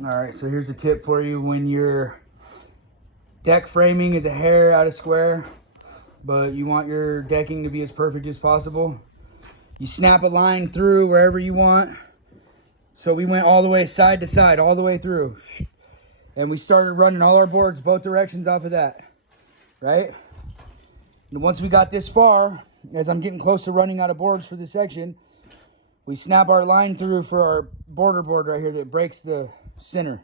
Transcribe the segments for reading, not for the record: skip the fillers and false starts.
All right, so here's a tip for you when your deck framing is a hair out of square, but you want your decking to be as perfect as possible. You snap a line through wherever you want. So we went all the way side to side, all the way through. And we started running all our boards both directions off of that, right? And once we got this far, as I'm getting close to running out of boards for this section, we snap our line through for our border board right here that breaks the center,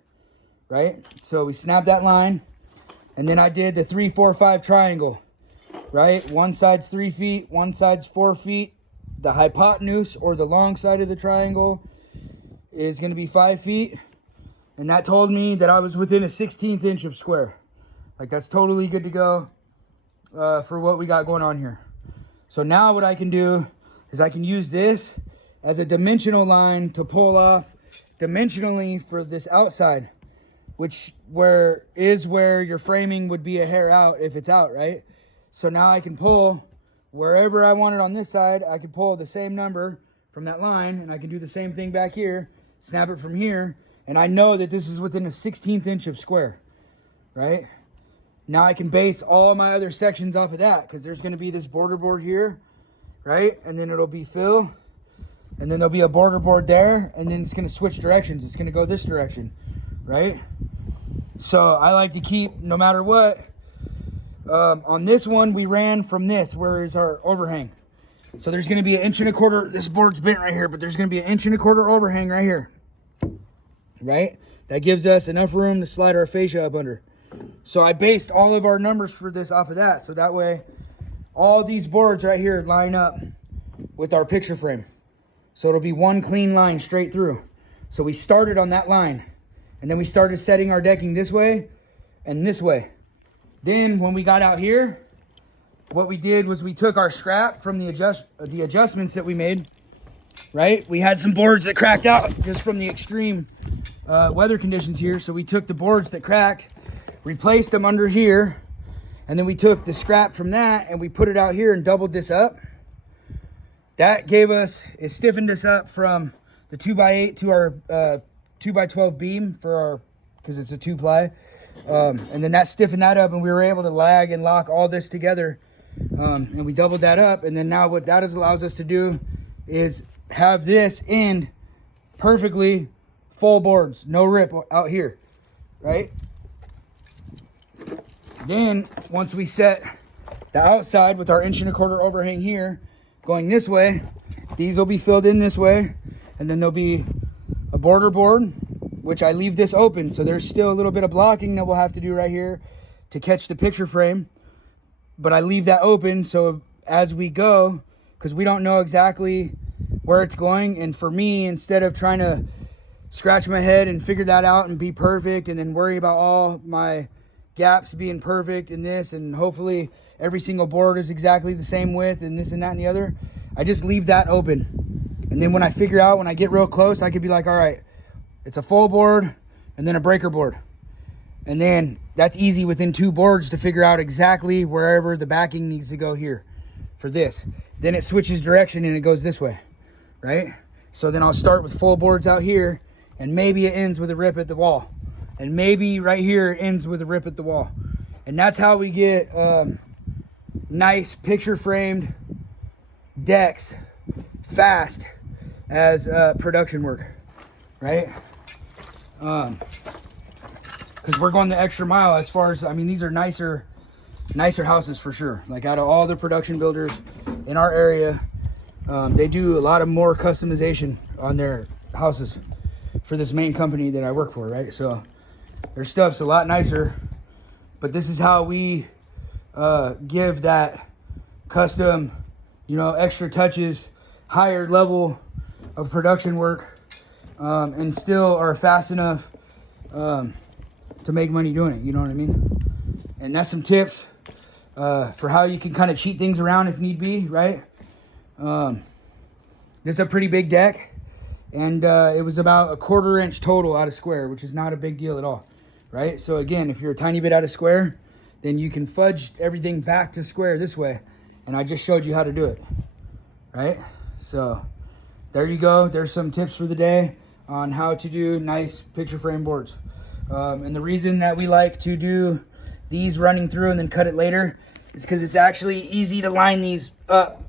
right? So we snap that line, and then I did the 3, 4, 5 triangle, right? One side's 3 feet, one side's 4 feet. The hypotenuse, or the long side of the triangle, is going to be 5 feet. And that told me that I was within a 1/16 inch of square. Like, that's totally good to go for what we got going on here. So now what I can do is I can use this as a dimensional line to pull off dimensionally for this outside, which where your framing would be a hair out if it's out, right? So now I can pull wherever I want it on this side. I can pull the same number from that line, and I can do the same thing back here, snap it from here, and I know that this is within a 1/16 inch of square, right? Now I can base all my other sections off of that, because there's going to be this border board here, right? And then it'll be fill, and then there'll be a border board there, and then it's going to switch directions. It's going to go this direction, right? So I like to keep, no matter what, on this one, we ran from this, where is our overhang. So there's going to be 1.25 inch, this board's bent right here, but there's going to be 1.25 inch overhang right here, right? That gives us enough room to slide our fascia up under. So I based all of our numbers for this off of that. So that way, all these boards right here line up with our picture frame. So it'll be one clean line straight through. So we started on that line, and then we started setting our decking this way and this way. Then when we got out here, what we did was we took our scrap from the adjustments that we made, right? We had some boards that cracked out just from the extreme weather conditions here. So we took the boards that cracked, replaced them under here, and then we took the scrap from that and we put it out here and doubled this up. That gave us, it stiffened us up from the 2x8 to our 2x12 beam for our, because it's a 2-ply. And then that stiffened that up, and we were able to lag and lock all this together. And we doubled that up. And then now what that allows us to do is have this end perfectly full boards, no rip out here, right? Then once we set the outside with our 1.25 inch overhang here, going this way, these will be filled in this way, and then there'll be a border board, which I leave this open. So there's still a little bit of blocking that we'll have to do right here to catch the picture frame, but I leave that open so as we go, because we don't know exactly where it's going. And for me, instead of trying to scratch my head and figure that out and be perfect and then worry about all my gaps being perfect in this, and hopefully every single board is exactly the same width and this and that and the other, I just leave that open. And then when I figure out, when I get real close, I could be like, all right, it's a full board and then a breaker board. And then that's easy within 2 boards to figure out exactly wherever the backing needs to go here for this. Then it switches direction and it goes this way, right? So then I'll start with full boards out here, and maybe it ends with a rip at the wall. And maybe right here it ends with a rip at the wall. And that's how we get nice picture framed decks fast as production work, right? Because we're going the extra mile as far as, I mean, these are nicer houses for sure. Like, out of all the production builders in our area, they do a lot of more customization on their houses for this main company that I work for, right? So their stuff's a lot nicer, but this is how we give that custom, you know, extra touches, higher level of production work, and still are fast enough to make money doing it, you know what I mean? And that's some tips for how you can kind of cheat things around if need be, right? This is a pretty big deck, and it was about 1/4 inch total out of square, which is not a big deal at all, right? So again, if you're a tiny bit out of square, then you can fudge everything back to square this way, and I just showed you how to do it, right? So there you go. There's some tips for the day on how to do nice picture frame boards. And the reason that we like to do these running through and then cut it later is because it's actually easy to line these up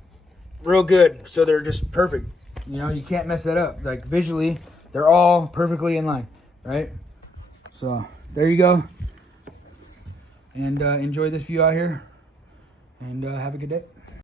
real good, so they're just perfect. You know, you can't mess that up. Like visually, they're all perfectly in line, right? So there you go. And enjoy this view out here, and have a good day.